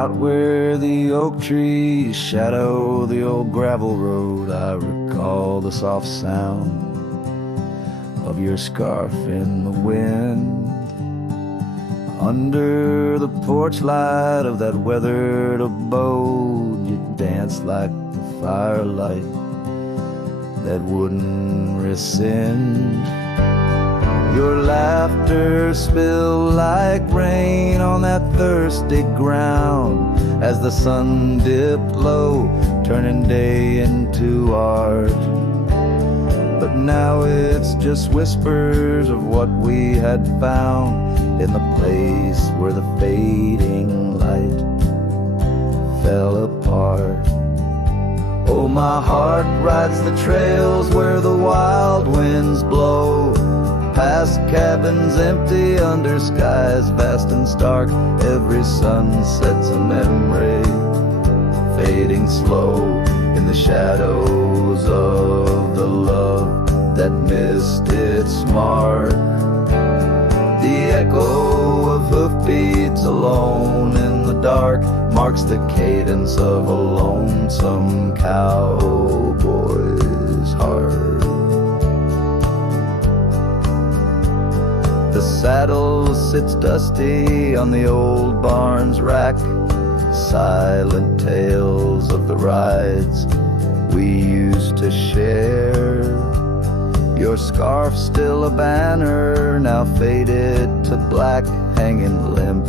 Out where the oak trees shadow the old gravel road, I recall the soft sound of your scarf in the wind. Under the porch light of that weathered abode, you danced like the firelight that wouldn't rescind. Your laughter spilled like rain on that thirsty ground as the sun dipped low, turning day into art. But now it's just whispers of what we had found in the place where the fading light fell apart. Oh, my heart rides the trails where the wild winds blow, past cabins empty under skies vast and stark. Every sunset's a memory, fading slow in the shadows of the love that missed its mark. The echo of hoofbeats alone in the dark marks the cadence of a lonesome cowboy's heart. The saddle sits dusty on the old barn's rack, silent tales of the rides we used to share. Your scarf still a banner, now faded to black, hanging limp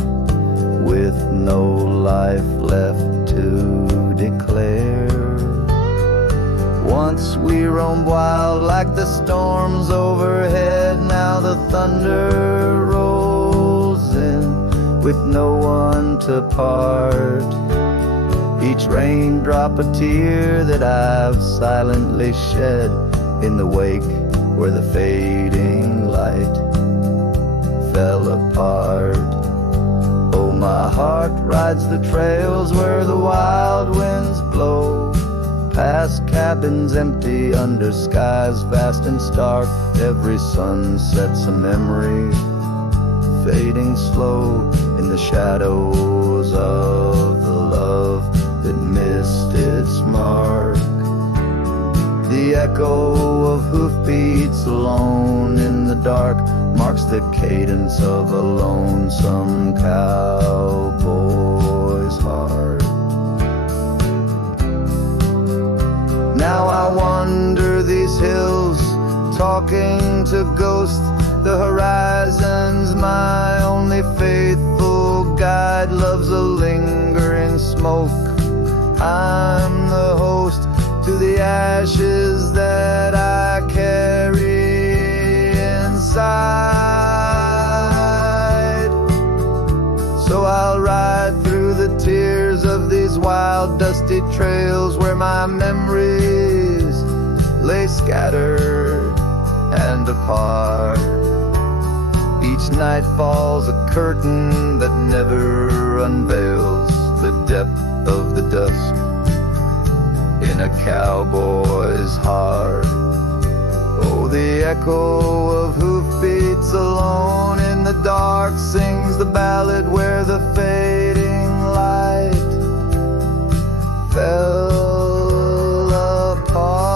with no life left to declare. Once we roamed wild like the storms overhead, now the thunder rolls in with no one to part. Each raindrop a tear that I've silently shed in the wake where the fading light fell apart. Oh, my heart rides the trails where the wild winds blow, past cabins empty under skies vast and stark. Every sunset's a memory, fading slow in the shadows of the love that missed its mark. The echo of hoofbeats alone in the dark marks the cadence of a lonesome cowboy's heart. Now I wander these hills, talking to ghosts. The horizon's my only faithful guide, love's a lingering smoke. I'm the host to the ashes that I carry inside. So I'll ride through the tears of these wild dusty trails where my memories lay scattered and apart. Each night falls a curtain that never unveils the depth of the dusk in a cowboy's heart. Oh, the echo of hoofbeats alone in the dark sings the ballad where the fading light fell apart.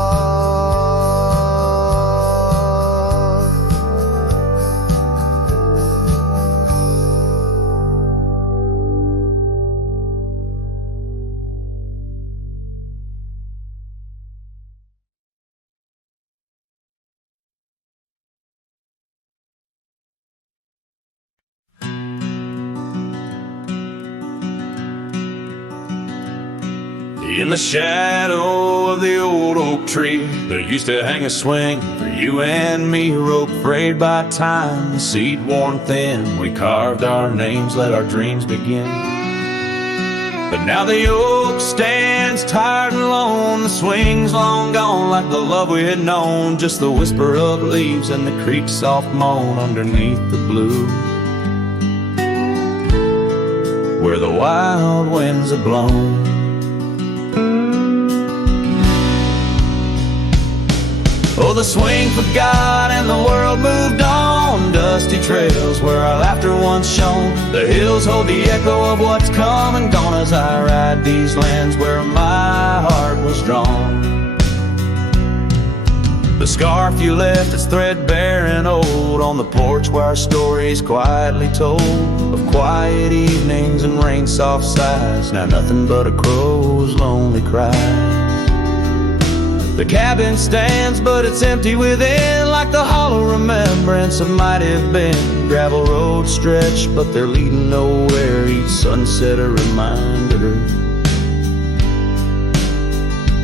In the shadow of the old oak tree, there used to hang a swing for you and me, a rope frayed by time, the seed worn thin. We carved our names, let our dreams begin. But now the oak stands tired and alone, the swing's long gone like the love we had known, just the whisper of leaves and the creek's soft moan underneath the blue, where the wild winds have blown. Oh, the swing forgot and the world moved on. on dusty trails where our laughter once shone. The hills hold the echo of what's come and gone as I ride these lands where my heart was drawn. The scarf you left is threadbare and old on the porch where our stories quietly told of quiet evenings and rain-soft sighs. Now nothing but a crow's lonely cry. The cabin stands, but it's empty within, like the hollow remembrance of might have been. Gravel roads stretch, but they're leading nowhere. Each sunset a reminder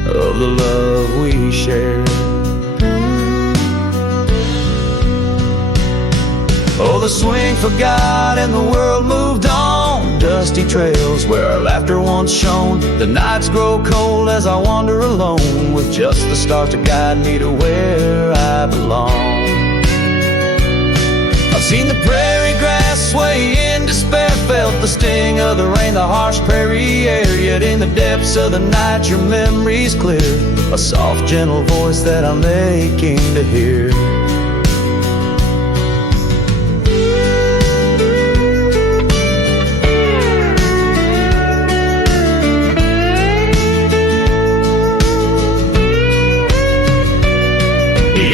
of the love we shared. Oh, the swing forgot and the world moved on. Dusty trails where our laughter once shone. The nights grow cold as I wander alone, with just the stars to guide me to where I belong. I've seen the prairie grass sway in despair, felt the sting of the rain, the harsh prairie air. Yet in the depths of the night your memory's clear, a soft gentle voice that I'm aching to hear.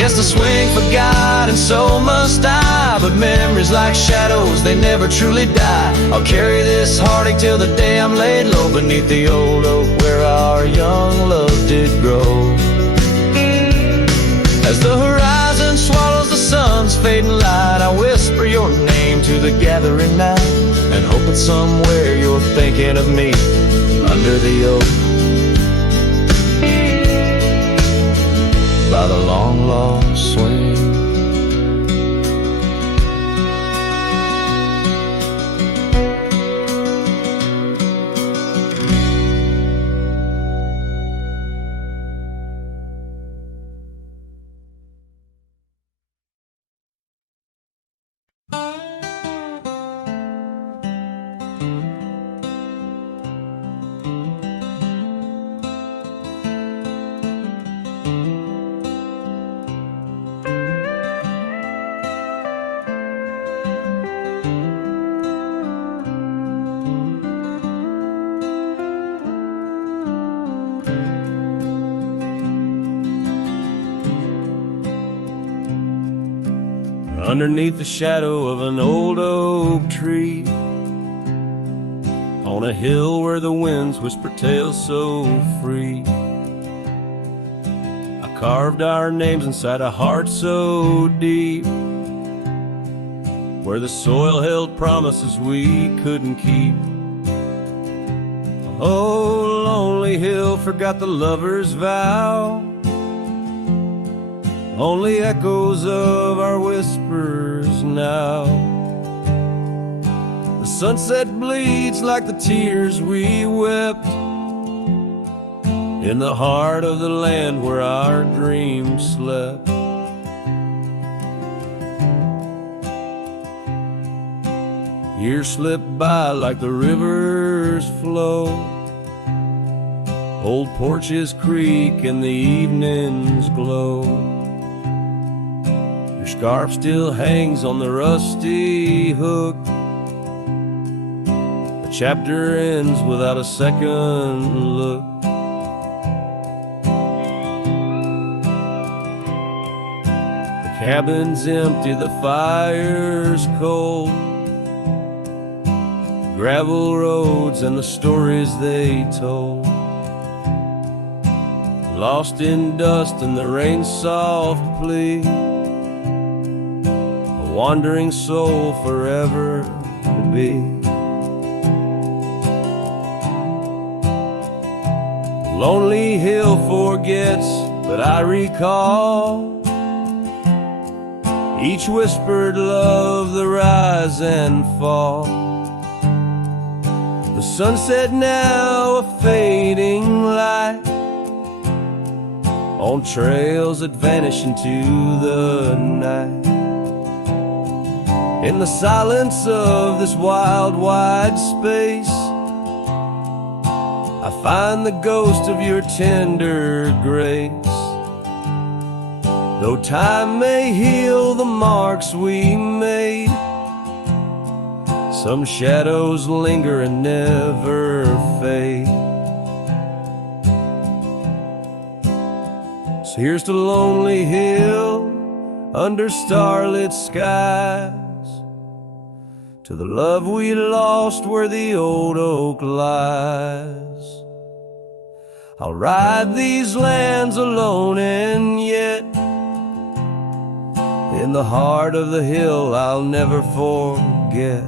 Yes, the swing forgot and so must I, but memories like shadows, they never truly die. I'll carry this heartache till the day I'm laid low beneath the old oak where our young love did grow. As the horizon swallows the sun's fading light, I whisper your name to the gathering night, and hope that somewhere you're thinking of me under the oak by the long lost swing. Underneath the shadow of an old oak tree, on a hill where the winds whisper tales so free, I carved our names inside a heart so deep, where the soil held promises we couldn't keep. Oh, lonely hill forgot the lover's vow, only echoes of our whispers now. The sunset bleeds like the tears we wept in the heart of the land where our dreams slept. Years slip by like the rivers flow, old porches creak and the evenings glow. Scarf still hangs on the rusty hook. The chapter ends without a second look. The cabin's empty, the fire's cold. Gravel roads and the stories they told, lost in dust and the rain's soft plea. Wandering soul forever to be. Lonely hill forgets, but I recall each whispered love, the rise and fall. The sunset now a fading light on trails that vanish into the night. In the silence of this wild, wide space, I find the ghost of your tender grace. Though time may heal the marks we made, some shadows linger and never fade. So here's to Lonely Hill under starlit skies, to the love we lost where the old oak lies. I'll ride these lands alone, and yet in the heart of the hill I'll never forget.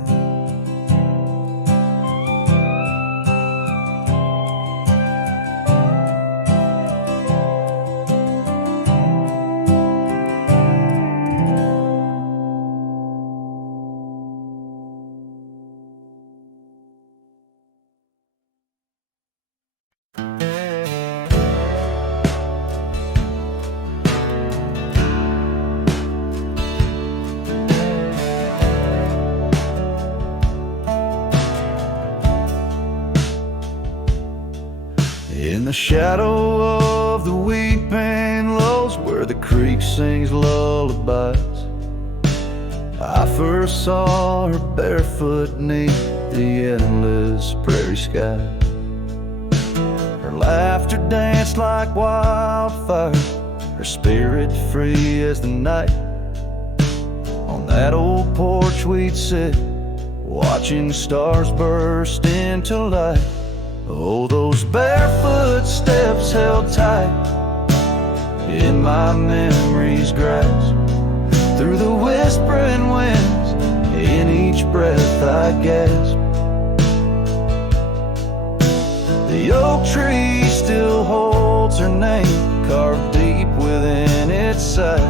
In the shadow of the weeping willows, where the creek sings lullabies, I first saw her barefoot neath the endless prairie sky. Her laughter danced like wildfire, her spirit free as the night. On that old porch we'd sit, watching stars burst into light. Oh, those barefoot steps held tight in my memory's grasp. Through the whispering winds, in each breath I gasp. The oak tree still holds her name, carved deep within its side.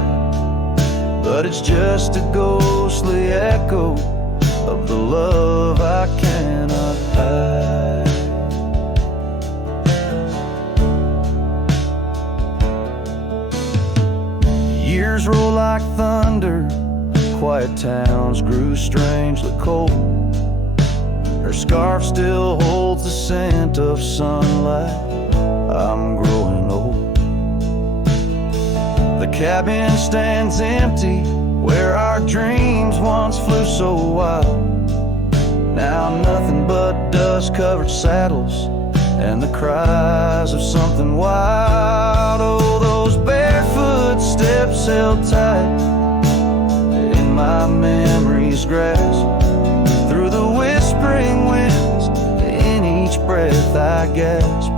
But it's just a ghostly echo of the love I cannot hide. Years roll like thunder, quiet towns grew strangely cold. Her scarf still holds the scent of sunlight. I'm growing old. The cabin stands empty, where our dreams once flew so wild. Now nothing but dust-covered saddles and the cries of something wild. Oh, those barefoot steps held tight in my memory's grasp. Through the whispering winds, in each breath I gasp.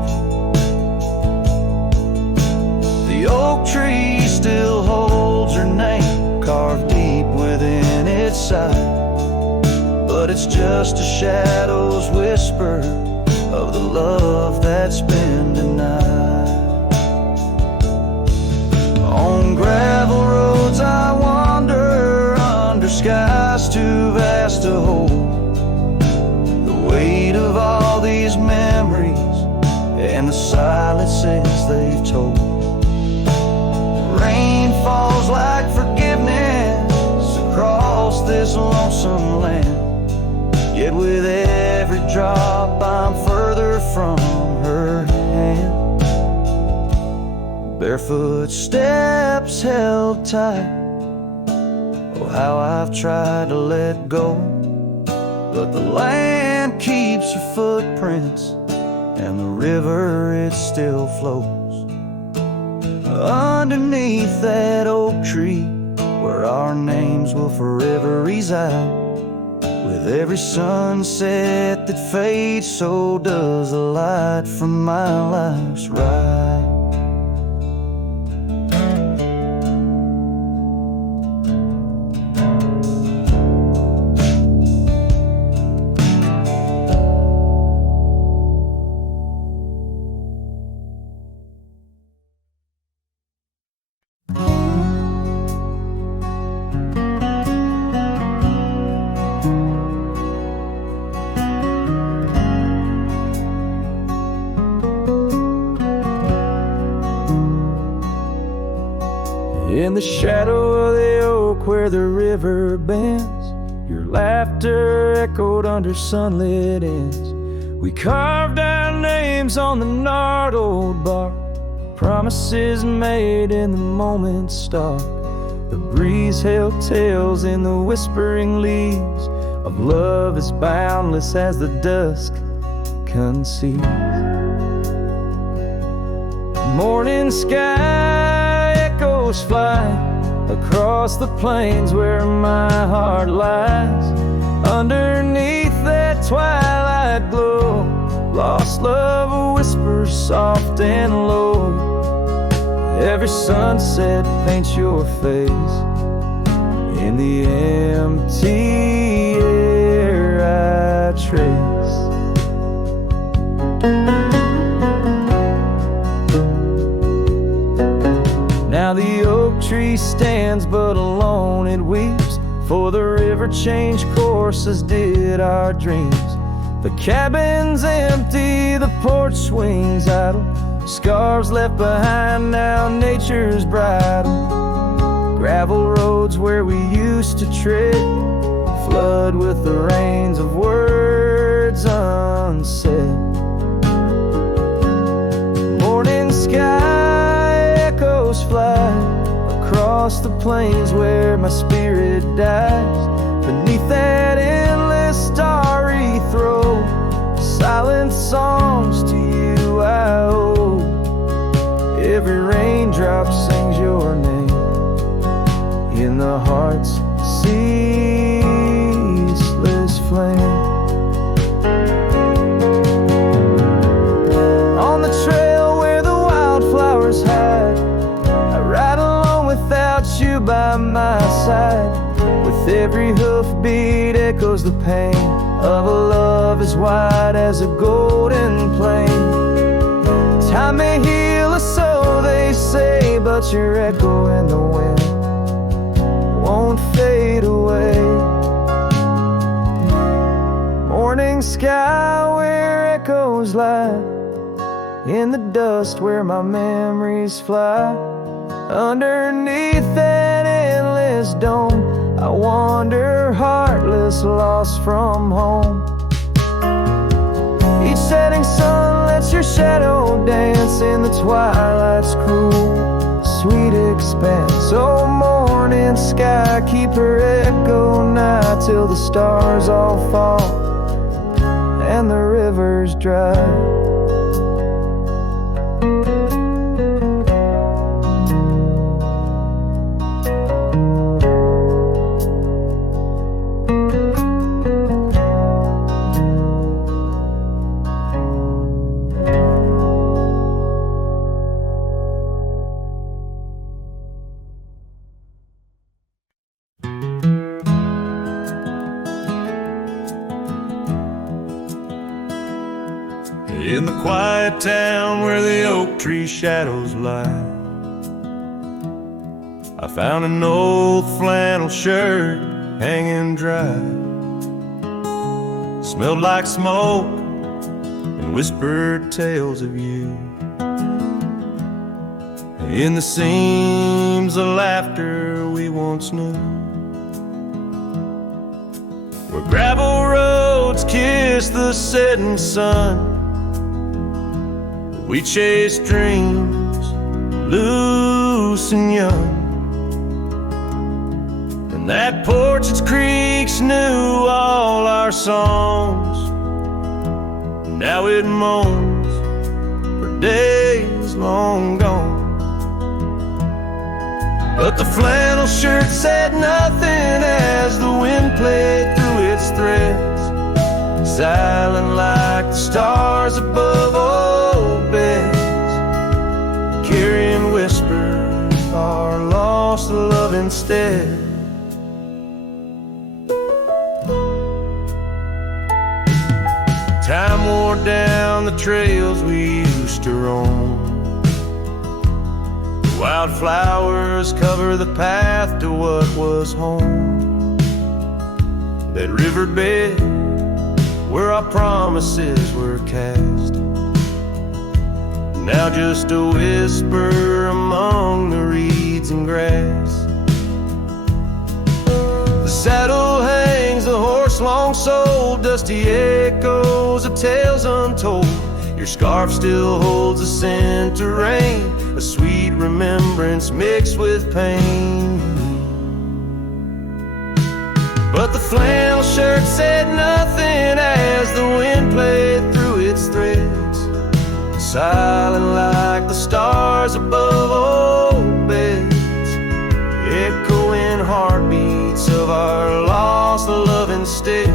The oak tree still holds her name, carved deep within its side. But it's just a shadow's whisper of the love that's been denied. On gravel roads I wander, under skies too vast to hold. The weight of all these memories and the silences they've told. Rain falls like forgiveness across this lonesome land, yet with every drop I'm further from her hand. Barefoot steps held tight, oh how I've tried to let go, but the land keeps her footprints and the river it still flows. Underneath that oak tree, where our names will forever reside. With every sunset that fades, so does the light from my life's ride. In the shadow of the oak where the river bends, your laughter echoed under sunlit ends. We carved our names on the gnarled old bark, Promises made in the moment's stalk. The breeze held tales in the whispering leaves of love as boundless as the dusk conceives. Morning sky echoes fly across the plains where my heart lies. Underneath that twilight glow, lost love whispers soft and low. Every sunset paints your face in the empty air I trace. Now the oak tree stands but alone it weeps, for the river changed course as did our dreams. The cabin's empty, the porch swings idle, scars left behind now nature's bridle. Gravel roads where we used to tread flood with the rains of words unsaid. Morning sky echoes fly across the plains where my spirit dies. Beneath that endless starry throw, silent songs to you I owe. Every raindrop sings your name in the heart's ceaseless flame. On the trail where the wildflowers hide, I ride along without you by my side. With every hoofbeat echoes the pain of a love as wide as a golden plain. Time may heal us, so they say, but your echo in the wind won't fade away. Morning sky where echoes lie, in the dust where my memories fly. Underneath that endless dome, I wander heartless, lost from home. Each setting sun lets your shadow dance in the twilight's cruel, sweet expanse. Oh, morning sky, keep her echo nigh till the stars all fall and the rivers dry. In the quiet town where the oak tree shadows lie, I found an old flannel shirt hanging dry. Smelled like smoke and whispered tales of you. In the seams of laughter we once knew, where gravel roads kiss the setting sun. We chased dreams, loose and young. And that porch, its creaks knew all our songs. Now it moans for days long gone. But the flannel shirt said nothing as the wind played through its threads, silent like the stars above old beds, carrying whispers of our lost love instead. Time wore down the trails we used to roam. Wildflowers cover the path to what was home. That riverbed where our promises were cast, now just a whisper among the reeds and grass. The saddle hangs, the horse long sold, dusty echoes of tales untold. Your scarf still holds a scent of rain, a sweet remembrance mixed with pain. But the flannel shirt said nothing as the wind played through its threads, silent like the stars above old beds, echoing heartbeats of our lost love instead.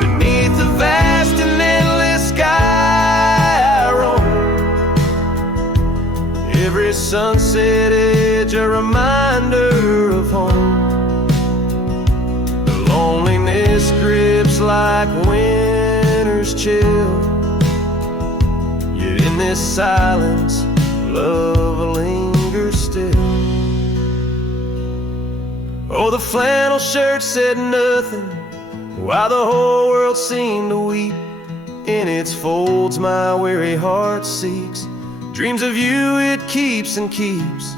Beneath the vast and endless sky I roam, every sunset edge a reminder of home. The loneliness grips like winter's chill, yet in this silence love lingers still. Oh, the flannel shirt said nothing while the whole world seemed to weep. In its folds my weary heart seeks dreams of you, it keeps and keeps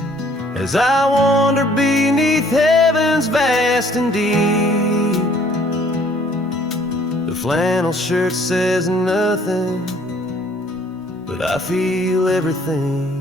as I wander beneath heaven's vast and deep. The flannel shirt says nothing, but I feel everything.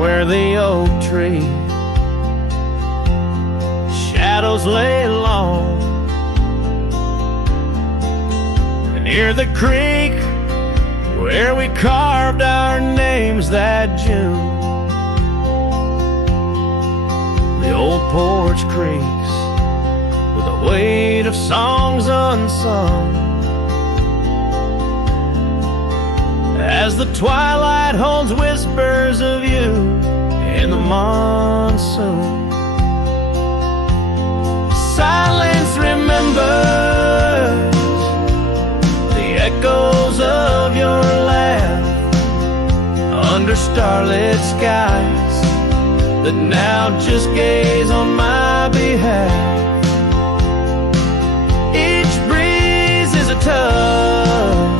Where the oak tree shadows lay long, and near the creek where we carved our names that June, the old porch creaks with the weight of songs unsung, as the twilight holds whispers of you in the monsoon. Silence remembers the echoes of your laugh under starlit skies that now just gaze on my behalf. Each breeze is a touch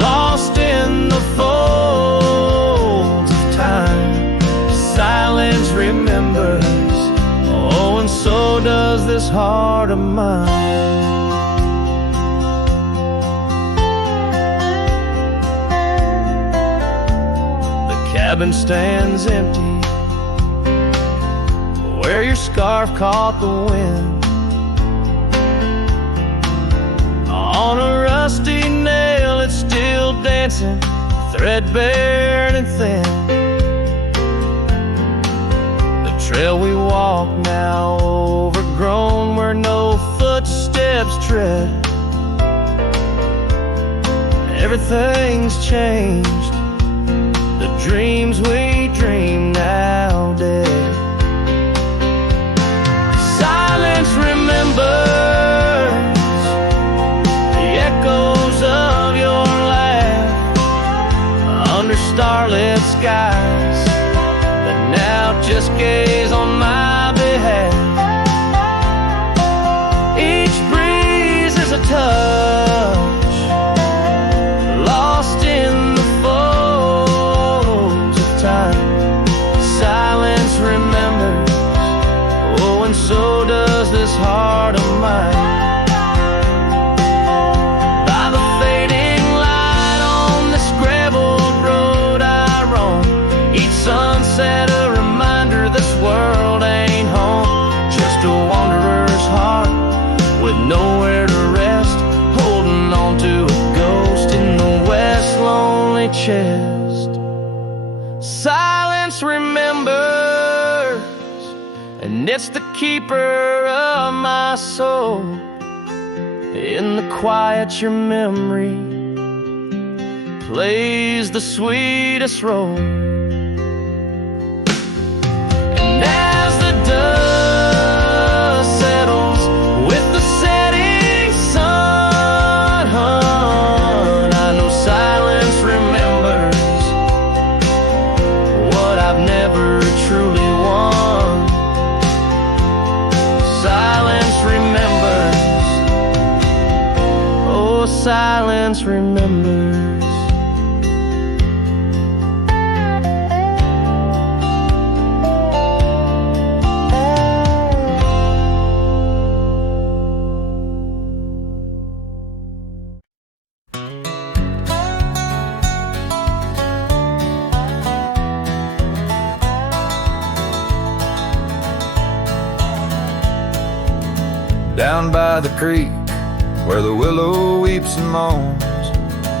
lost in the folds of time. Silence remembers, oh, and so does this heart of mine. The cabin stands empty where your scarf caught the wind. On a rusty nail it's still dancing, threadbare and thin. The trail we walk now overgrown where no footsteps tread. Everything's changed, the dreams we dream now dead. Silence remembers echoes of your laugh under starlit skies that now just gaze on my behalf. Each breeze is a touch lost in the folds of time. Silence remembers, oh, and so does this heart of mine. Sunset, a reminder this world ain't home. Just a wanderer's heart with nowhere to rest, holding on to a ghost in the west lonely chest. Silence remembers, and it's the keeper of my soul. In the quiet your memory plays the sweetest role. Now dust settles with the setting sun. I know silence remembers what I've never truly won. Silence remembers, oh, silence remembers. Down by the creek, where the willow weeps and moans,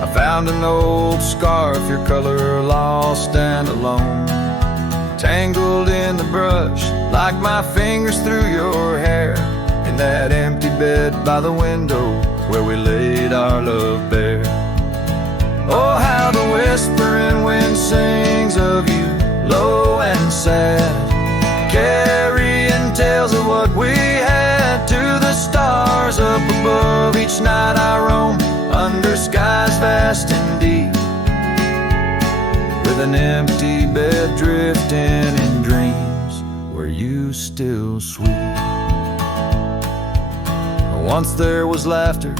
I found an old scarf, your color lost and alone. Tangled in the brush, like my fingers through your hair, in that empty bed by the window, where we laid our love bare. Oh, how the whispering wind sings of you, low and sad, carrying tales of what we had to the stars up above. Each night I roam under skies vast and deep, with an empty bed drifting in dreams where you still sweep. Once there was laughter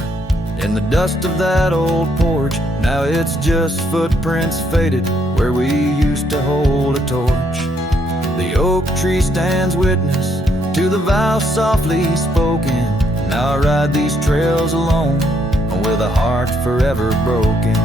in the dust of that old porch. Now it's just footprints faded where we used to hold a torch. The oak tree stands witness to the vow softly spoken. Now I ride these trails alone, with a heart forever broken.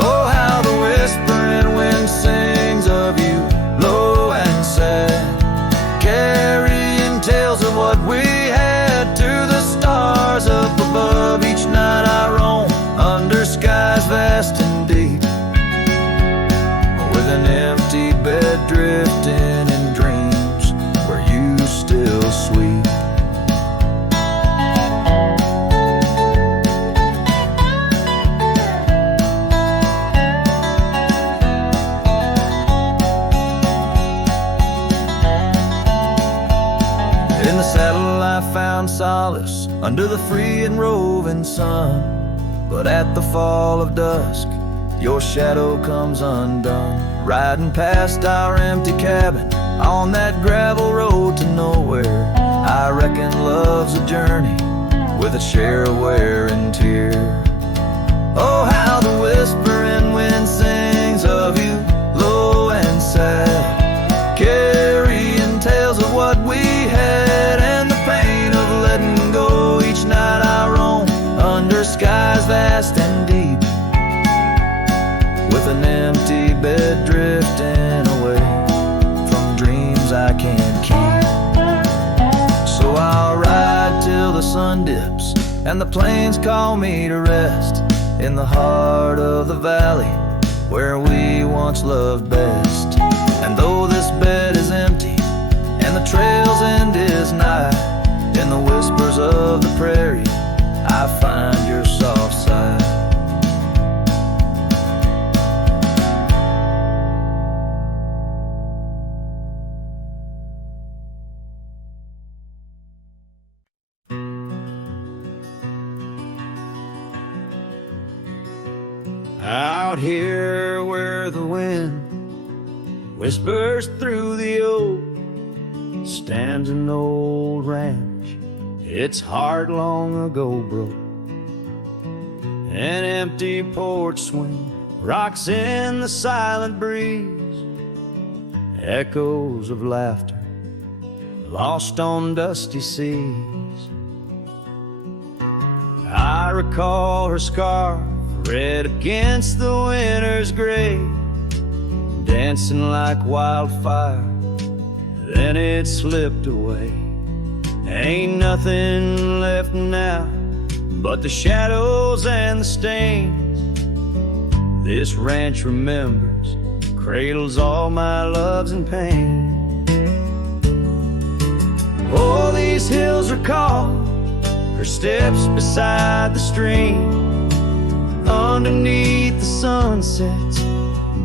Oh, how the whispering wind sings of you, low and sad, carrying tales of what we had to the stars up above. Each night I roam under skies vast and deep, with an empty bed drifting in dreams where you still sweep. In the saddle I found solace under the free and roving sun, but at the fall of dusk your shadow comes undone. Riding past our empty cabin on that gravel road to nowhere, I reckon love's a journey with a share of wear and tear. Oh, how the whispering wind sings of you, low and sad, carrying tales of what we had and the pain of letting go. Each night I roam under skies vast and deep, with an empty bed drifting away from dreams I can't keep. So I'll ride till the sun dips and the plains call me to rest, in the heart of the valley where we once loved best. And though this bed is empty and the trail's end is nigh, in the whispers of the prairie I find your soft side. Out here where the wind whispers through the oak, stands an old ranch, its heart long ago broke. An empty porch swing rocks in the silent breeze, echoes of laughter lost on dusty seas. I recall her scarf red against the winter's gray, dancing like wildfire, then it slipped away. Ain't nothing left now but the shadows and the stains. This ranch remembers, cradles all my loves and pain. Oh, these hills recall her steps beside the stream, underneath the sunset's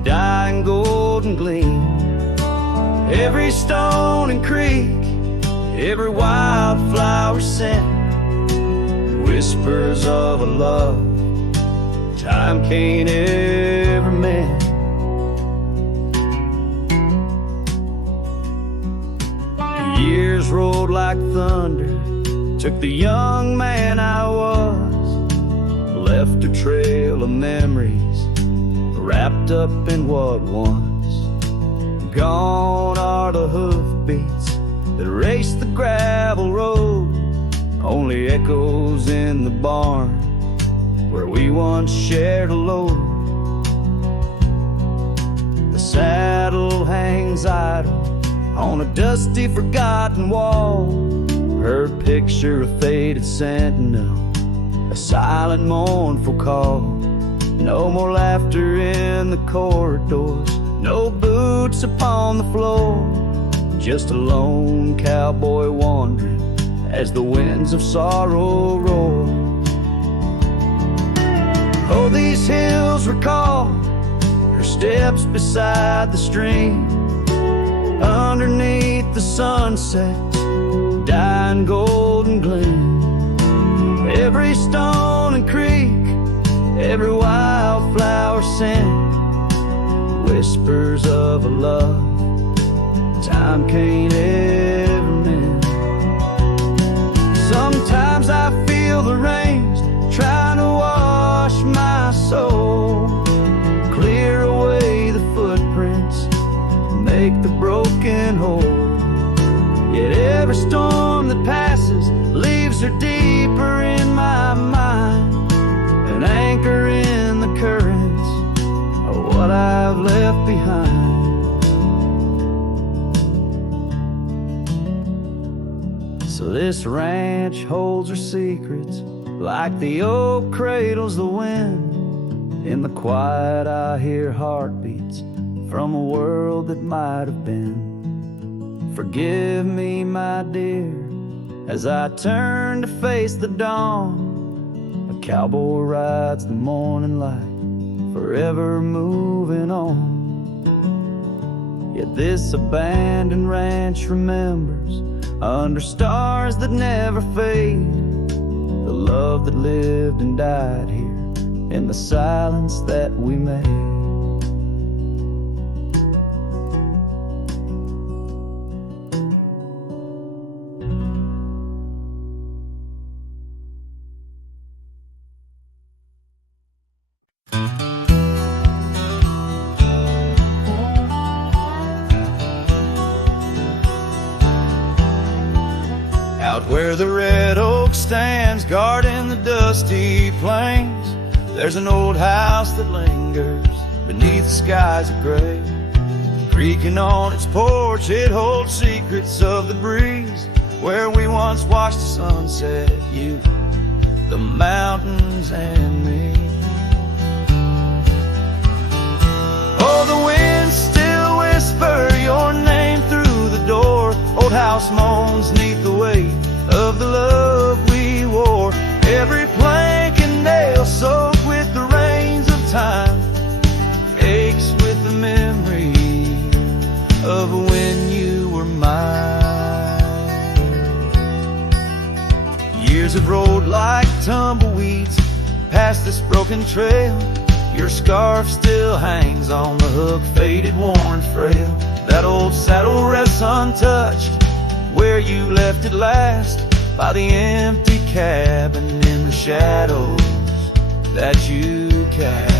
dying golden gleam. Every stone and creek, every wildflower scent, whispers of a love time can't ever mend. The years rolled like thunder, took the young man I was, left a trail of memories wrapped up in what once. Gone are the hoofbeats that raced the gravel road, only echoes in the barn where we once shared a load. The saddle hangs idle on a dusty, forgotten wall, her picture a faded sentinel, a silent, mournful call. No more laughter in the corridors, no boots upon the floor, just a lone cowboy wandering as the winds of sorrow roar. Oh, these hills recall her steps beside the stream, underneath the sunset's dying golden gleam. Every stone and creek, every wildflower scent, whispers of a love time can't ever mend. Sometimes I feel the rains trying to wash my soul, clear away the footprints, make the broken whole. Yet every storm that passes leaves her deeper in my mind, an anchor in the currents of what I've left behind. So this ranch holds her secrets like the oak cradles the wind. In the quiet I hear heartbeats from a world that might have been. Forgive me, my dear, as I turn to face the dawn. A cowboy rides the morning light, forever moving on. Yet this abandoned ranch remembers, under stars that never fade, the love that lived and died here in the silence that we made. Out where the red oak stands, guarding the dusty plains, there's an old house that lingers beneath the skies of gray. Creaking on its porch, it holds secrets of the breeze, where we once watched the sunset, you, the mountains, and me. Oh, the winds still whisper your name through the door. Old house moans neath the weight of the love we wore. Every plank and nail soaked with the rains of time aches with the memory of when you were mine. Years have rolled like tumbleweeds past this broken trail. Your scarf still hangs on the hook, faded, worn, frail. That old saddle rests untouched where you left it last, by the empty cabin in the shadows that you cast.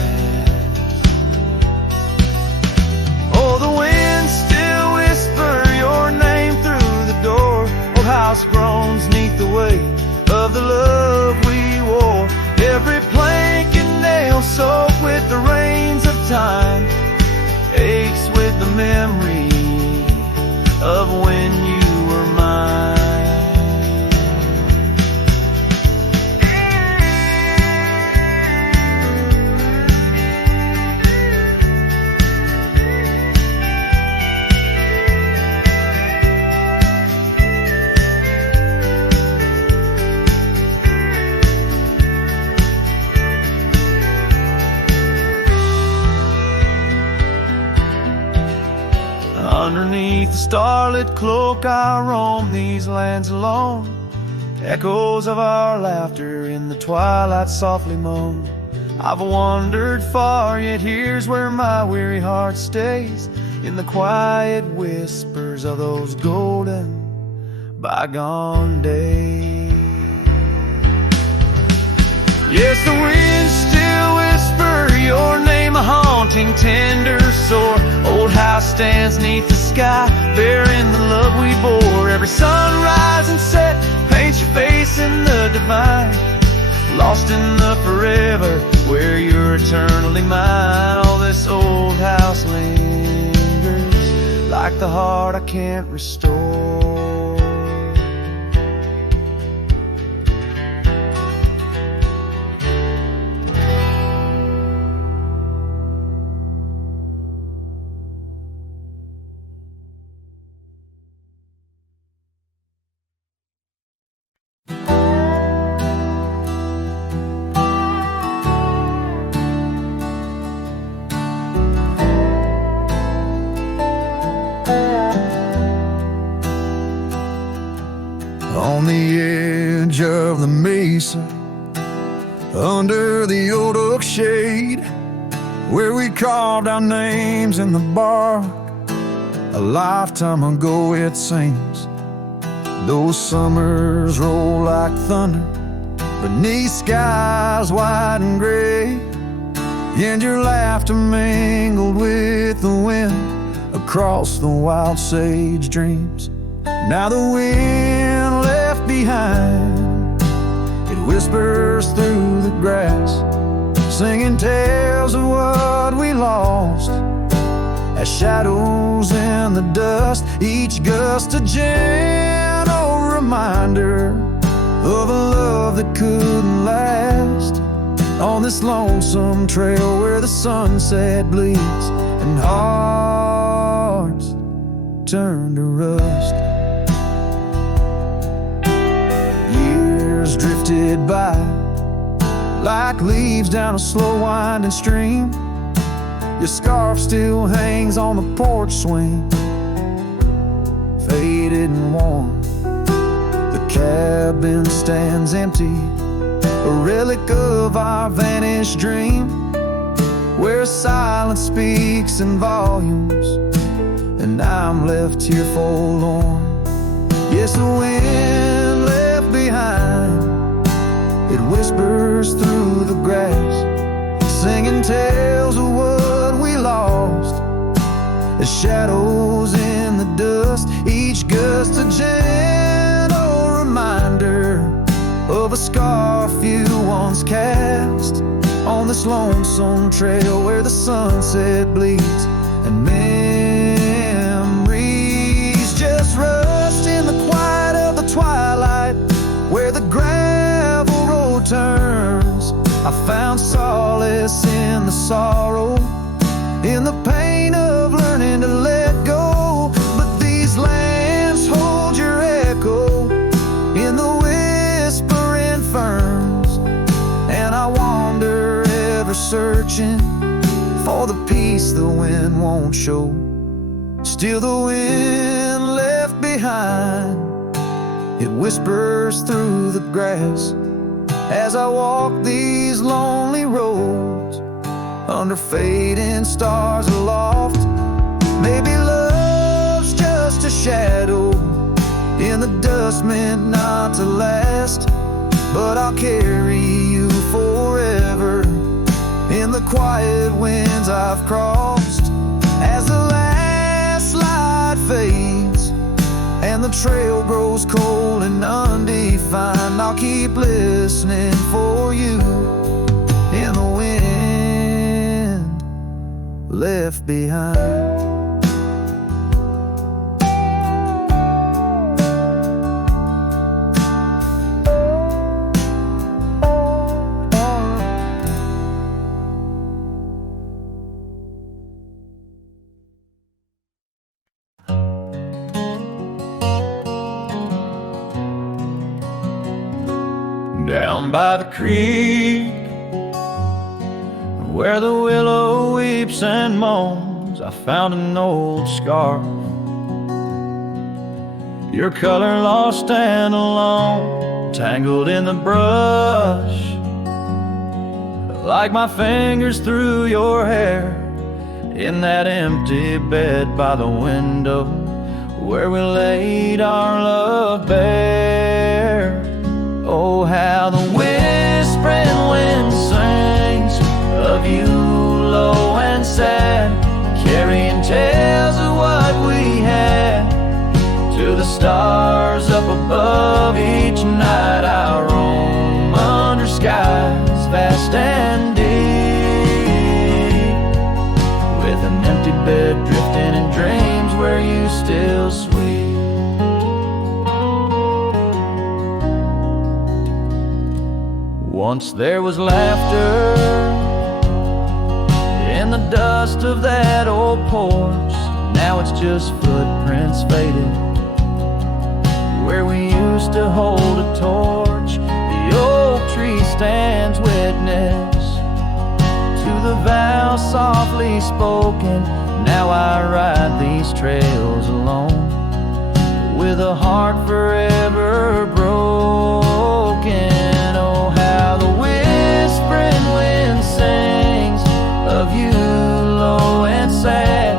Oh, the winds still whisper your name through the door. Old house groans neath the weight of the love we wore. Every plank and nail soaked with the rains of time aches with the memory of when you were mine. 'neath the starlit cloak I roam these lands alone. Echoes of our laughter in the twilight softly moan. I've wandered far, yet here's where my weary heart stays, in the quiet whispers of those golden bygone days. Yes, the winds still whisper your name, a haunting, tender, sore. Old house stands 'neath the sky, bearing the love we bore. Every sunrise and set paints your face in the divine, lost in the forever where you're eternally mine. All this old house lingers like the heart I can't restore. On the edge of the mesa, under the old oak shade, where we carved our names in the bark, a lifetime ago it seems. Those summers roll like thunder beneath skies white and gray, and your laughter mingled with the wind across the wild sage dreams. Now the wind left behind, it whispers through the grass, singing tales of what we lost, as shadows in the dust, each gust a gentle reminder of a love that couldn't last. On this lonesome trail where the sunset bleeds and hearts turn to rust. Years drifted by like leaves down a slow winding stream. Your scarf still hangs on the porch swing, faded and worn. The cabin stands empty, a relic of our vanished dream, where silence speaks in volumes, and I'm left here forlorn. Yes, the wind left behind, it whispers through the grass, singing tales of what we lost, as shadows in the dust, each gust a gentle reminder of a scarf you once cast. On this lonesome trail where the sunset bleeds and memories just rust in the quiet of the twilight, where the gravel road turns. I found solace in the sorrow, in the pain of learning to let go. But these lands hold your echo in the whispering ferns, and I wander ever searching for the peace the wind won't show. Still the wind left behind, it whispers through the grass, as I walk these lonely roads under fading stars aloft. Maybe love's just a shadow in the dust meant not to last, but I'll carry you forever in the quiet winds I've crossed. As the last light fades and the trail grows cold and undefined, I'll keep listening for you in the wind left behind. Down by the creek, where the willow weeps and moans, I found an old scarf your color lost and alone, tangled in the brush, like my fingers through your hair, in that empty bed by the window where we laid our love bare. Oh, how the whispering wind sings of you low and sad, carrying tales of what we had to the stars up above. Each night I roam under skies vast and deep, with an empty bed drifting in dreams where you still sweet. Once there was laughter in the dust of that old porch. Now it's just footprints faded where we used to hold a torch. The oak tree stands witness to the vow softly spoken. Now I ride these trails alone with a heart forever broken. Oh, how the whispering wind sings of you low and sad,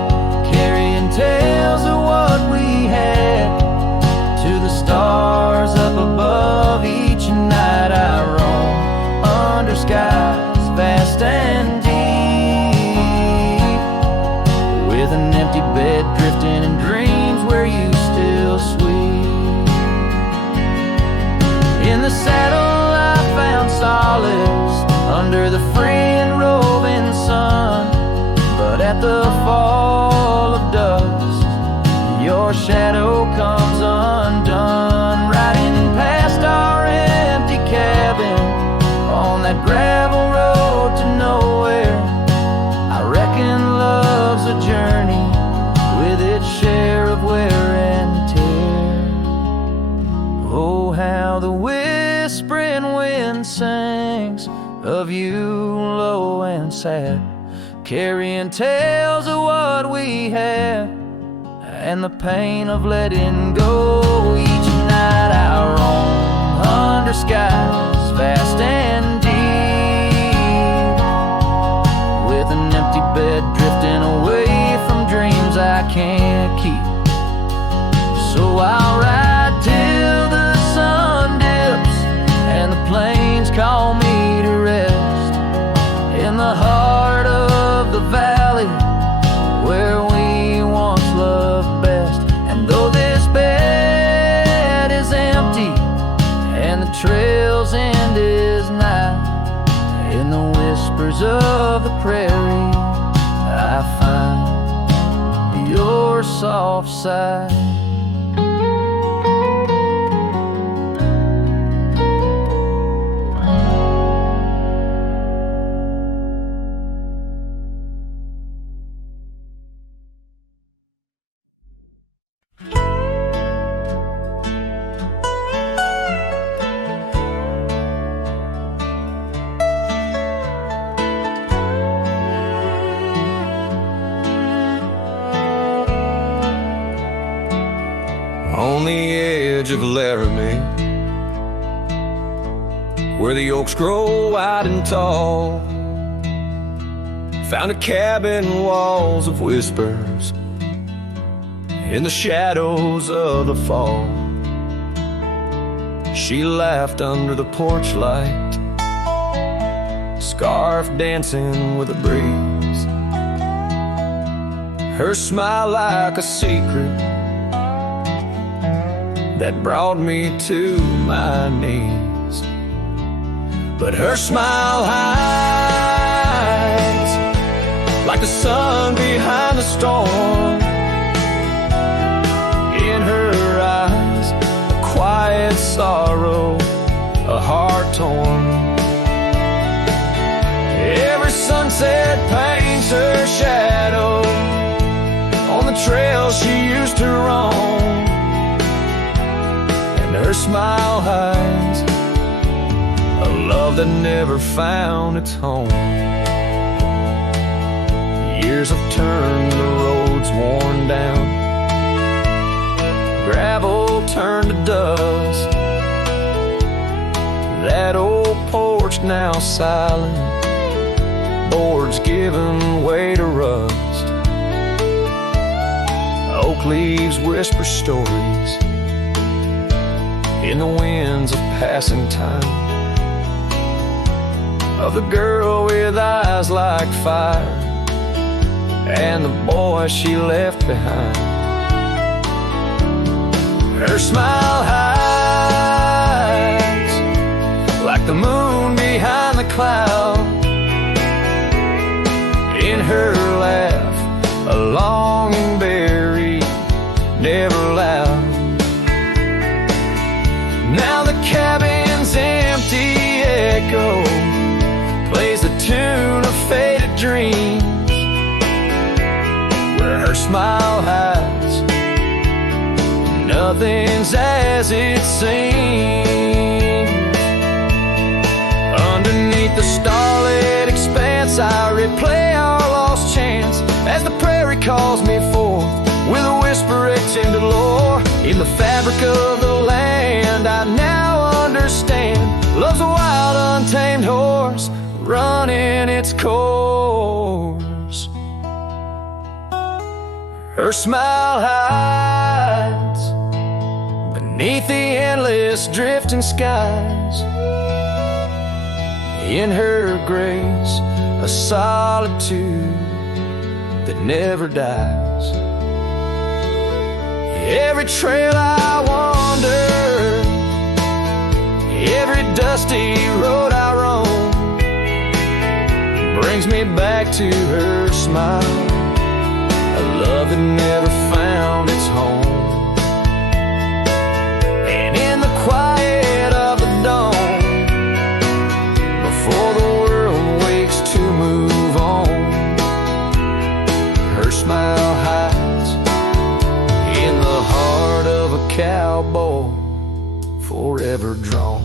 carrying tales of what we had to the stars up above. Each night I roam under skies vast and deep, with an empty bed drifting in dreams where you still sweet. In the saddle I found solace under the free and roving sun, but at the fall of dusk your shadow comes undone, riding past our empty cabin on that gravel road to nowhere. I reckon love's a journey with its share of wear and tear. Oh, how the whispering wind sings of you low and sad, carrying tales of what we had and the pain of letting go. Each night I roam under skies vast and deep, with an empty bed drifting away from dreams I can't keep. So I'll ride till the sun dips and the plains call me to rest, in the heart of the valley where we once loved best. And though this bed is empty and the trail's end is nigh, in the whispers of the prairie I find your soft sigh. On the edge of Laramie, where the oaks grow wide and tall, found a cabin, walls of whispers in the shadows of the fall. She laughed under the porch light, scarf dancing with a breeze, her smile like a secret that brought me to my knees. But her smile hides like the sun behind the storm. In her eyes, a quiet sorrow, a heart torn. Every sunset paints her shadow on the trail she used to roam. Her smile hides a love that never found its home. Years have turned the roads worn down, gravel turned to dust. That old porch now silent, boards giving way to rust. Oak leaves whisper stories in the winds of passing time, of the girl with eyes like fire and the boy she left behind. Her smile hides like the moon behind the cloud. In her laugh, a longing buried, never loud. Now the cabin's empty echo plays the tune of faded dreams, where her smile hides, nothing's as it seems. Underneath the starlit expanse, I replay our lost chance as the prairie calls me forth with a whisper etched into lore. In the fabric of the land, I now understand love's a wild, untamed horse running its course. Her smile hides beneath the endless drifting skies. In her grace, a solitude that never dies. Every trail I wander, every dusty road I roam, brings me back to her smile, a love that never found its home. And in the quiet of the dawn, before the world wakes to move on, her smile hides in the heart of a cowboy, forever drawn.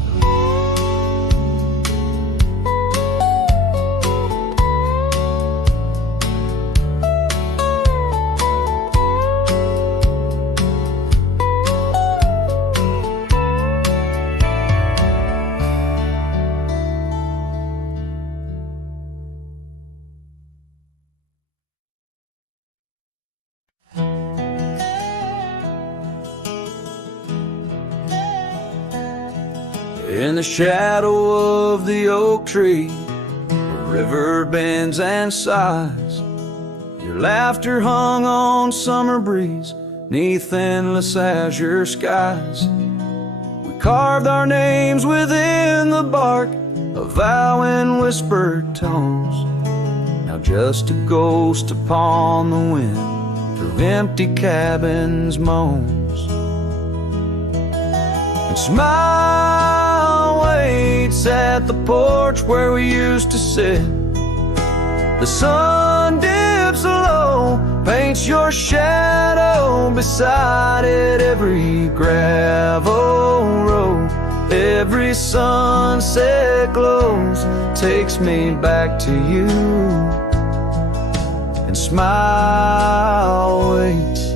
In the shadow of the oak tree, the river bends and sighs. Your laughter hung on summer breeze, 'neath endless azure skies. We carved our names within the bark, a vow in whispered tones. Now just a ghost upon the wind through empty cabins moans. And smile waits at the porch where we used to sit. The sun dips low, paints your shadow beside it. Every gravel road, every sunset glows, takes me back to you. And smile waits,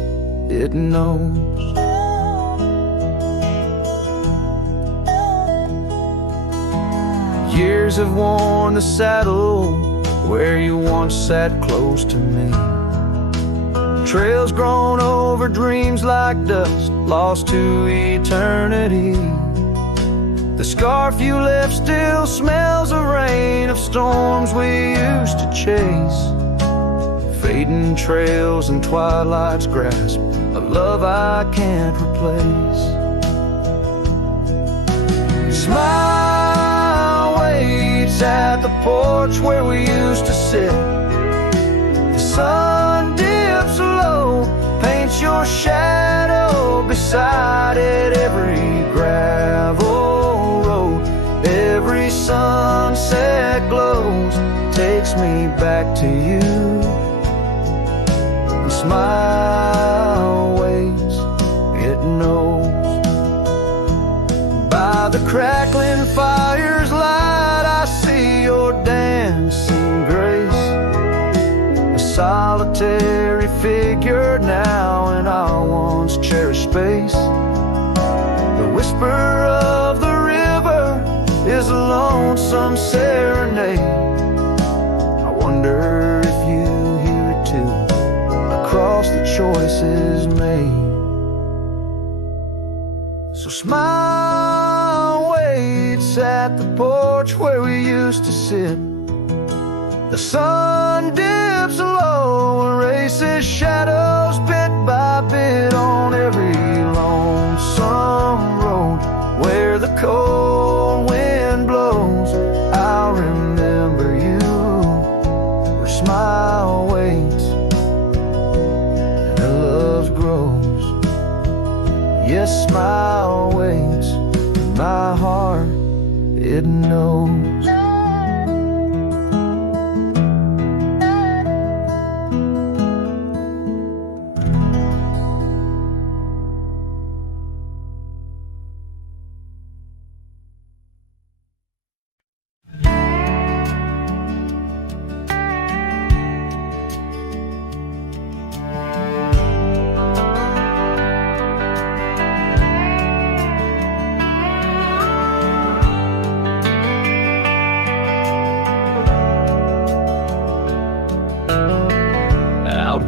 it knows. Years have worn the saddle where you once sat close to me. Trails grown over dreams like dust, lost to eternity. The scarf you left still smells of rain, of storms we used to chase. Fading trails and twilight's grasp, a love I can't replace. Smile waits at the porch where we used to sit. The sun dips low, paints your shadow beside it. Every gravel road, every sunset glows, takes me back to you. The smile waits, it knows. By the crackling fire's light, I see your dancing grace, a solitary figure now in our once cherished space. lonesome serenade. I wonder if you hear it too, across the choices made. So smile waits at the porch where we used to sit. The sun dips low, erases shadows bit by bit on every lonesome road where the cold wind blows. I'll remember you where smile waits and her love grows. Yes, smile waits, my heart, it knows.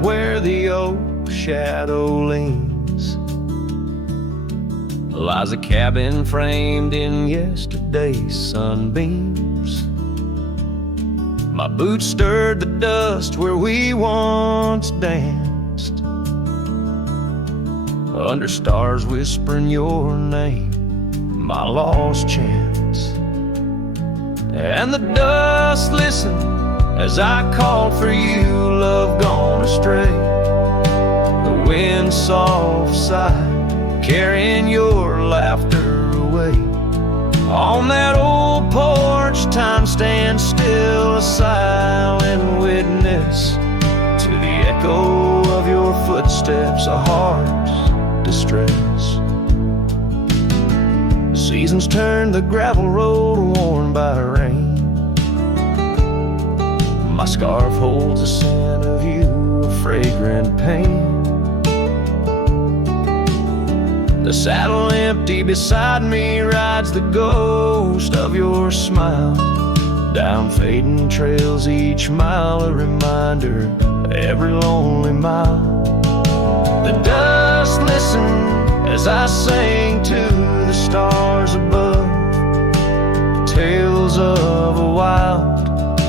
Where the old shadow leans lies a cabin framed in yesterday's sunbeams. My boots stirred the dust where we once danced, under stars whispering your name, my lost chance. And the dust listened as I called for you, love gone astray. The wind's soft sigh, carrying your laughter away. On that old porch, time stands still, a silent witness to the echo of your footsteps, a heart's distress. The seasons turn the gravel road worn by rain. My scarf holds the scent of you, a fragrant pain. The saddle empty beside me rides the ghost of your smile. Down fading trails each mile, a reminder every lonely mile. The dust listened as I sang to the stars above, tales of a wild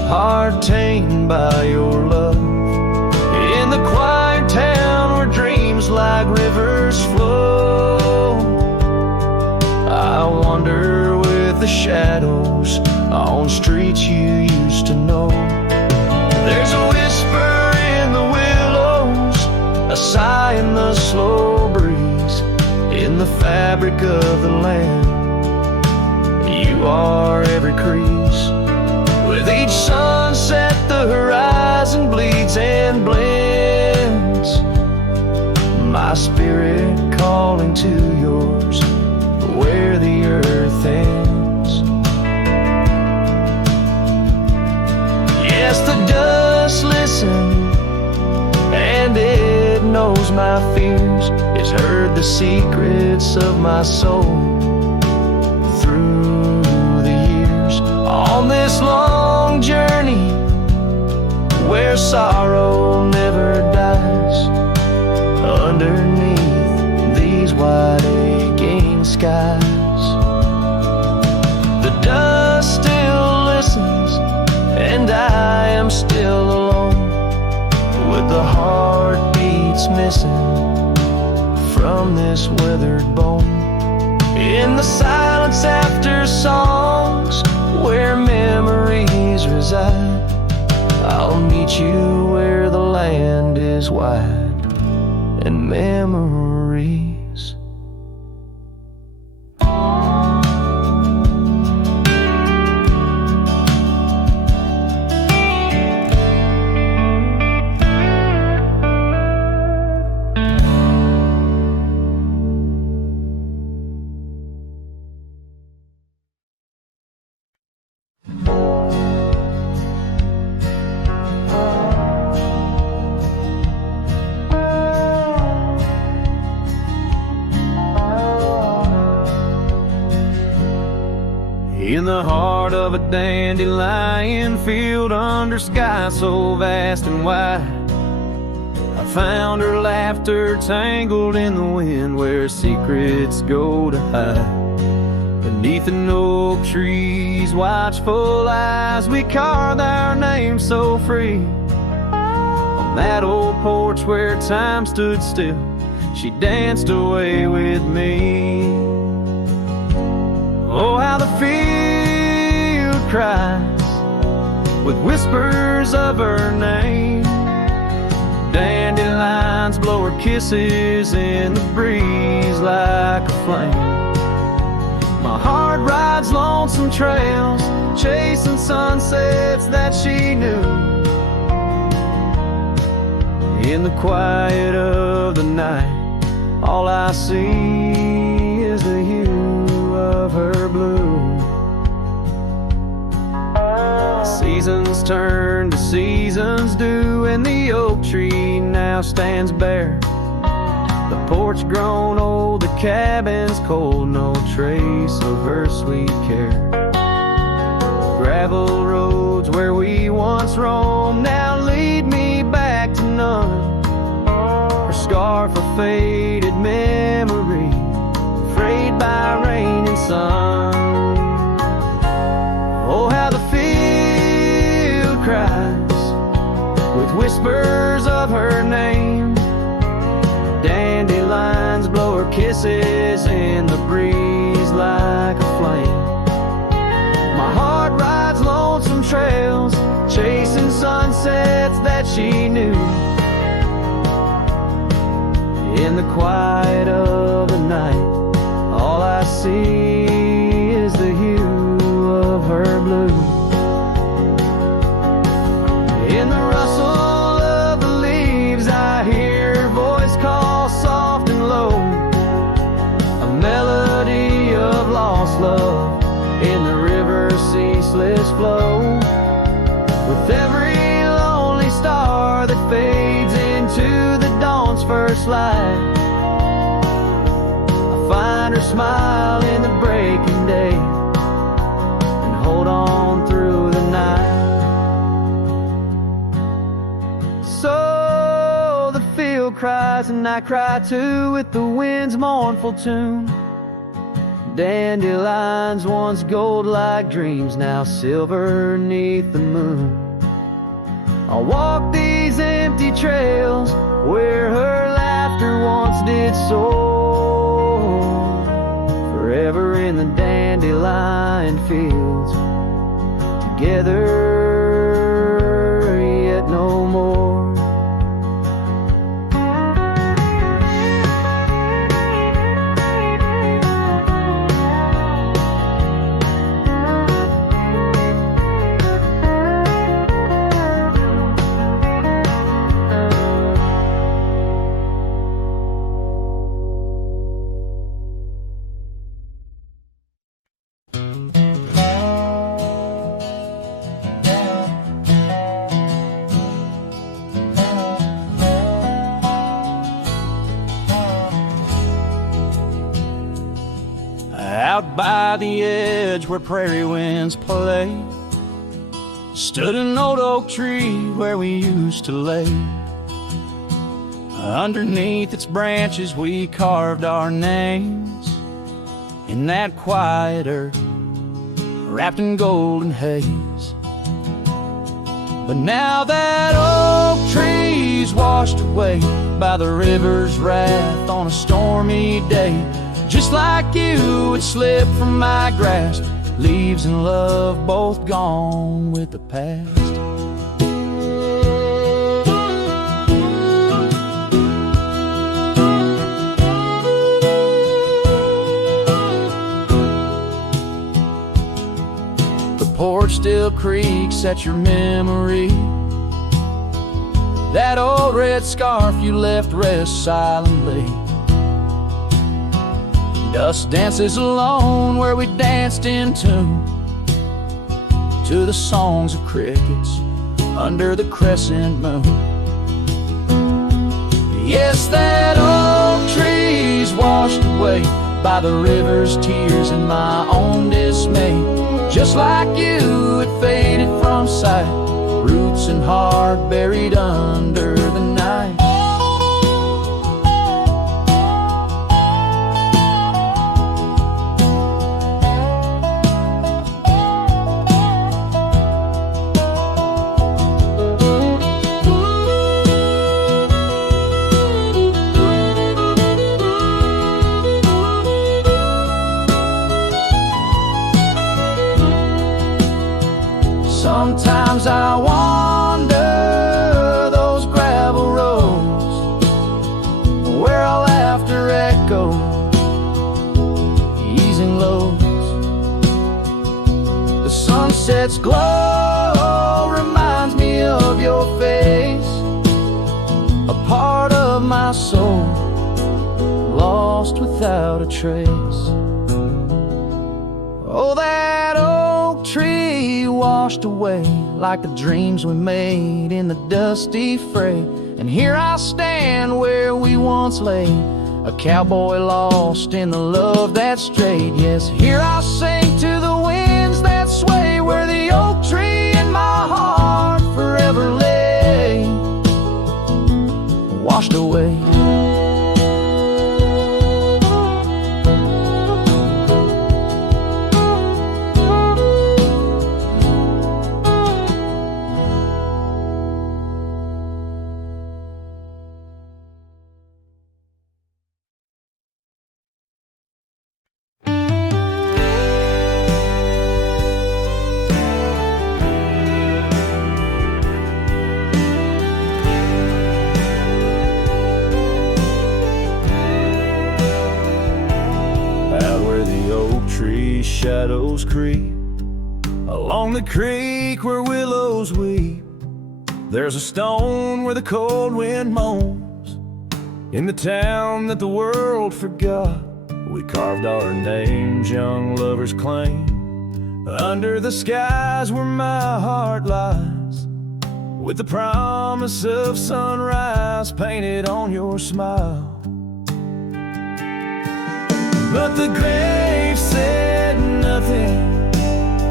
heart tamed by your love. In the quiet town where dreams like rivers flow, I wander with the shadows on streets you used to know. There's a whisper in the willows, a sigh in the slow breeze, in the fabric of the land. You are every crease. With each sunset the horizon bleeds and blends, my spirit calling to yours where the earth ends. Yes, the dust listens and it knows my fears. It's heard the secrets of my soul through the years. On this long journey where sorrow never dies, underneath these wide aching skies, the dust still listens and I am still alone, with the heartbeats missing from this weathered bone. In the silence after songs where memories reside, I'll meet you where the land is wide and memories. dandelion field under sky so vast and wide. I found her laughter tangled in the wind where secrets go to hide. Beneath an oak tree's watchful eyes, we carved our names so free. On that old porch where time stood still, she danced away with me. Oh, how the field cries with whispers of her name. Dandelions blow her kisses in the breeze like a flame. My heart rides lonesome trails, chasing sunsets that she knew. In the quiet of the night, all I see is the hue of her blue. Seasons turn to seasons do, and the oak tree now stands bare. The porch grown old, the cabin's cold, no trace of her sweet care. Gravel roads where we once roamed now lead me back to none. Her scarf a faded memory, frayed by rain and sun. Oh, how the field cries with whispers of her name. Dandelions blow her kisses in the breeze like a flame. My heart rides lonesome trails, chasing sunsets that she knew. In the quiet of the night, all I see is the hue of her blue. In the rustle of the leaves, I hear her voice call soft and low, a melody of lost love in the river's ceaseless flow. With every lonely star that fades into the dawn's first light, I find her smile in the breaking day and hold on through the night. So the field cries and I cry too with the wind's mournful tune. Dandelions once gold like dreams, now silver 'neath the moon. I'll walk these empty trails where her laughter once did soar, forever in the dandelion fields, together yet no more. Out by the edge where prairie winds play, stood an old oak tree where we used to lay. Underneath its branches we carved our names in that quiet earth wrapped in golden haze. But now that oak tree's washed away by the river's wrath on a stormy day, just like you, it slipped from my grasp, leaves and love both gone with the past. The porch still creaks at your memory. That old red scarf you left rests silently. Dust dances alone where we danced in tune to the songs of crickets under the crescent moon. Yes, that old tree's washed away by the river's tears and my own dismay, Just like you, it faded from sight, roots and heart buried under the night. Sometimes I wander those gravel roads where our laughter echoes, easing lows. The sunset's glow reminds me of your face, a part of my soul lost without a trace. Oh, that oak tree washed away like the dreams we made in the dusty fray. And here I stand where we once lay, a cowboy lost in the love that strayed. Yes, here I sing to the winds that sway, where the oak tree in my heart forever lay, washed away. Shadows creep along the creek where willows weep. There's a stone where the cold wind moans. In the town that the world forgot, we carved our names, young lovers claim. Under the skies where my heart lies, with the promise of sunrise painted on your smile. But the grave said nothing,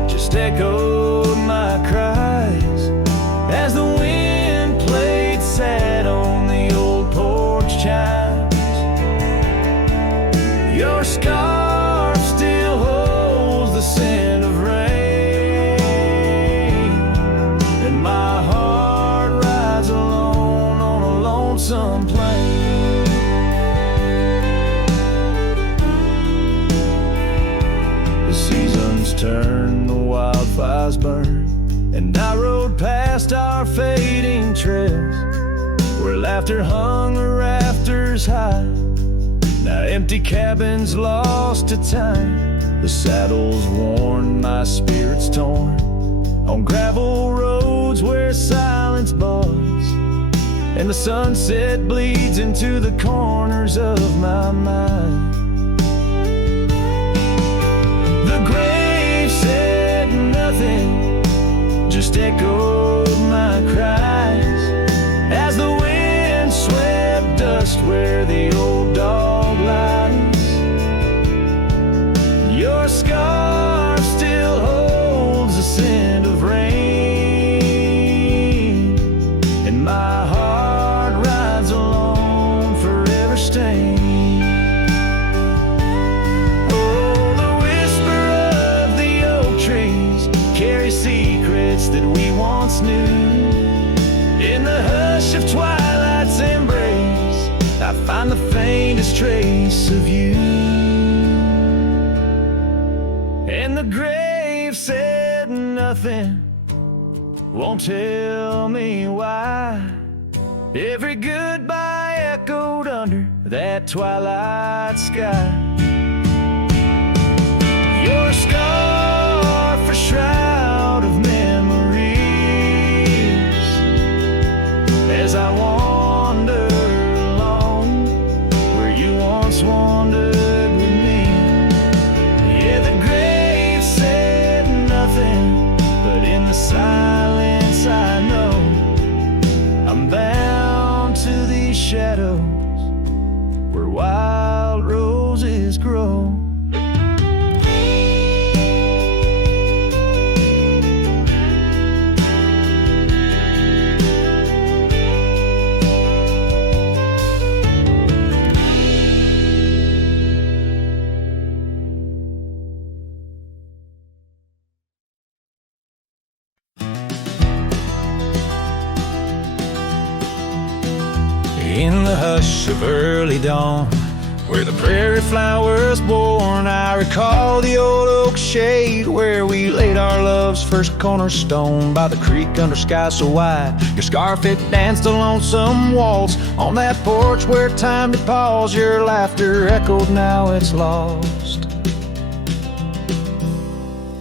just echoed my cries as the wind played sad on the old porch chimes. Your scarf still holds the scent of rain, and my heart rides alone on a lonesome plain. Turn, the wildfires burn, and I rode past our fading trails where laughter hung the rafters high. Now empty cabins lost to time, the saddle's worn, my spirit's torn, on gravel roads where silence buds, and the sunset bleeds into the corners of my mind. The grave said nothing, just echoed my cries as the wind swept dust where the old dog lies. Your scarf still holds the scent of rain, and my heart rides alone, forever stained. Secrets that we once knew. In the hush of twilight's embrace, I find the faintest trace of you. And the grave said nothing, won't tell me why. Every goodbye echoed under that twilight sky. Your scarf, a shroud of memories, as I wander along where you once wandered with me. Yeah, the grave said nothing, but in the silence I know I'm bound to these shadows where wild roses grow. In the hush of early dawn, where the prairie flowers born, I recall the old oak shade where we laid our love's first cornerstone. By the creek under sky so wide, your scarf it danced a lonesome waltz. On that porch where time did pause, your laughter echoed, now it's lost.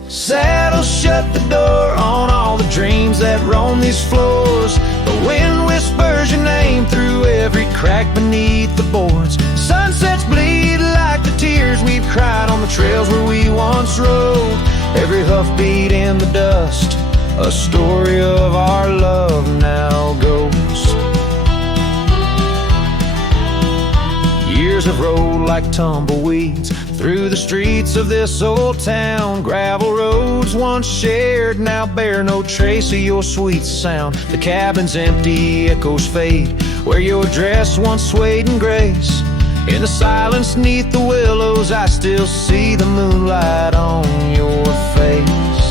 Saddle shut the door on all the dreams that roam these floors. The wind whispers your name through every crack beneath the boards. Sunsets bleed like the tears we've cried on the trails where we once rode. Every hoofbeat in the dust, a story of our love now goes. Years have rolled like tumbleweeds through the streets of this old town. Gravel roads once shared now bear no trace of your sweet sound. The cabin's empty, echoes fade where your dress once swayed in grace. In the silence neath the willows, I still see the moonlight on your face.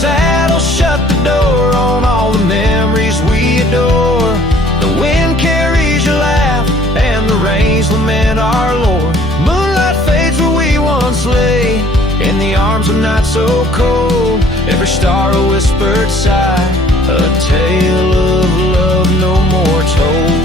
Saddle shut the door on all the memories we adore. The wind carries your laugh and the rains lament our Lord. Moonlight fades where we once lay in the arms of night so cold. Every star a whispered sigh, a tale of love no more told.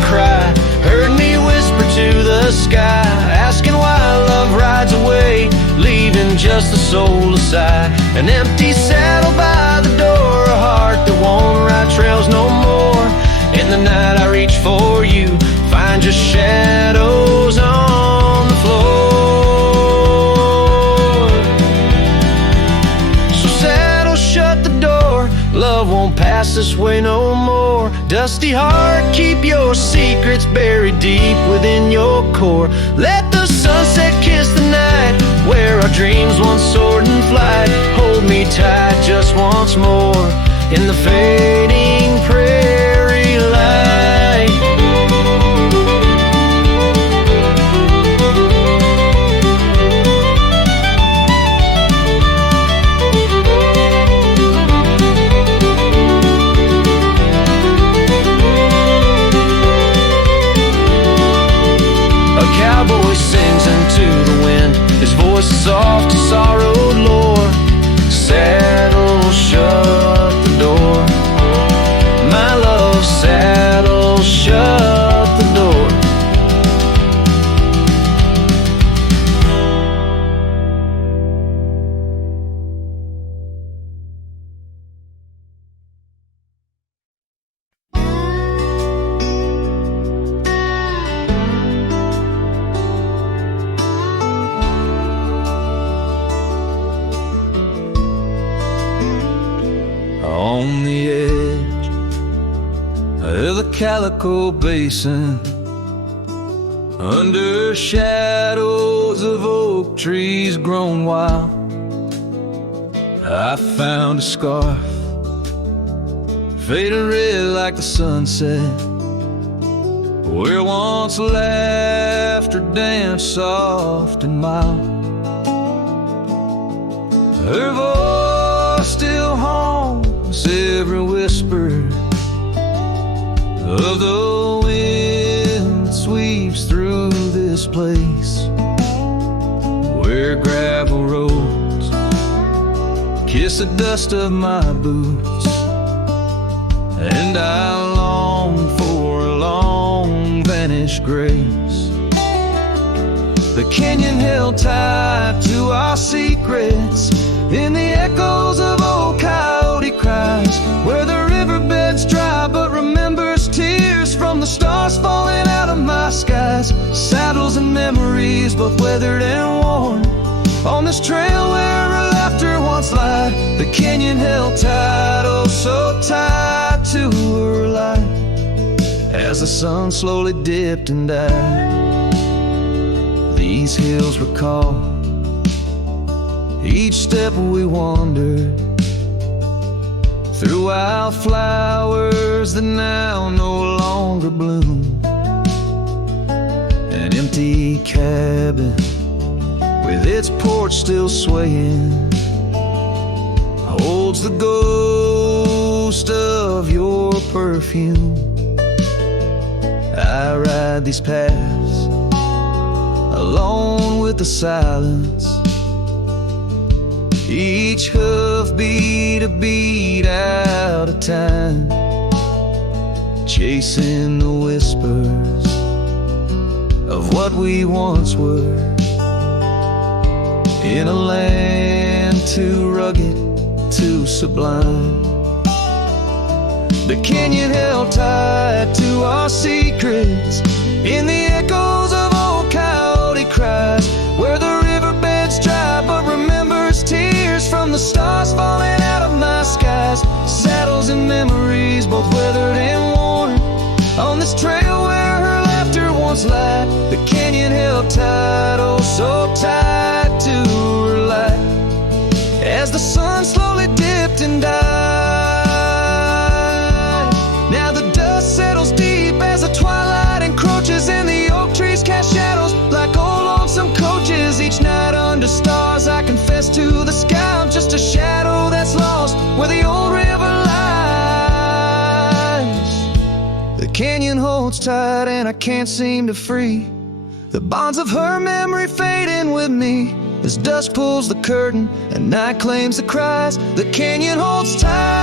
Cry, heard me whisper to the sky, asking why love rides away, leaving just the soul aside. An empty saddle by the door, a heart that won't ride trails no more. In the night I reach for you, find your shadows on the floor. So saddle shut the door, love won't pass this way no more. Dusty heart, keep your secrets buried deep within your core. Let the sunset kiss the night where our dreams once soared in flight. Hold me tight just once more in the fading prairie light. Cowboy sings into the wind, his voice is soft and sorrowed lore. Saddle shut the door, my love, saddle shut the door. On the edge of the Calico Basin, under shadows of oak trees grown wild, I found a scarf faded red like the sunset, where once laughter danced soft and mild. Her voice still haunts every whisper of the wind that sweeps through this place, where gravel roads kiss the dust of my boots, and I long for a long vanished grace. The canyon held tight to our secrets in the echoes of old coyote cries, where the riverbed's dry but remembers tears from the stars falling out of my skies. Saddles and memories both weathered and worn on this trail where our laughter once lied. The canyon held tight, oh so tight to her light, as the sun slowly dipped and died. These hills recall each step we wandered through wildflowers that now no longer bloom. An empty cabin with its porch still swaying holds the ghost of your perfume. I ride these paths alone with the silence, each hoof beat a beat out of time, chasing the whispers of what we once were, in a land too rugged, too sublime. The canyon held tight to our secrets in the echoes of old coyote cries, where the riverbed's dry but remembers tears from the stars falling out of my skies. Saddles and memories, both weathered and worn, on this trail where her laughter once lied. The canyon held tight, oh so tight to her light, as the sun slowly dipped and died. Now the dust settles deep as the twilight encroaches, and the oak trees cast shadows like old lonesome coaches. Each night under stars I confess to the sky I'm just a shadow that's lost where the old river lies. The canyon holds tight and I can't seem to free the bonds of her memory fading with me, as dusk pulls the curtain and night claims the cries. The canyon holds tight.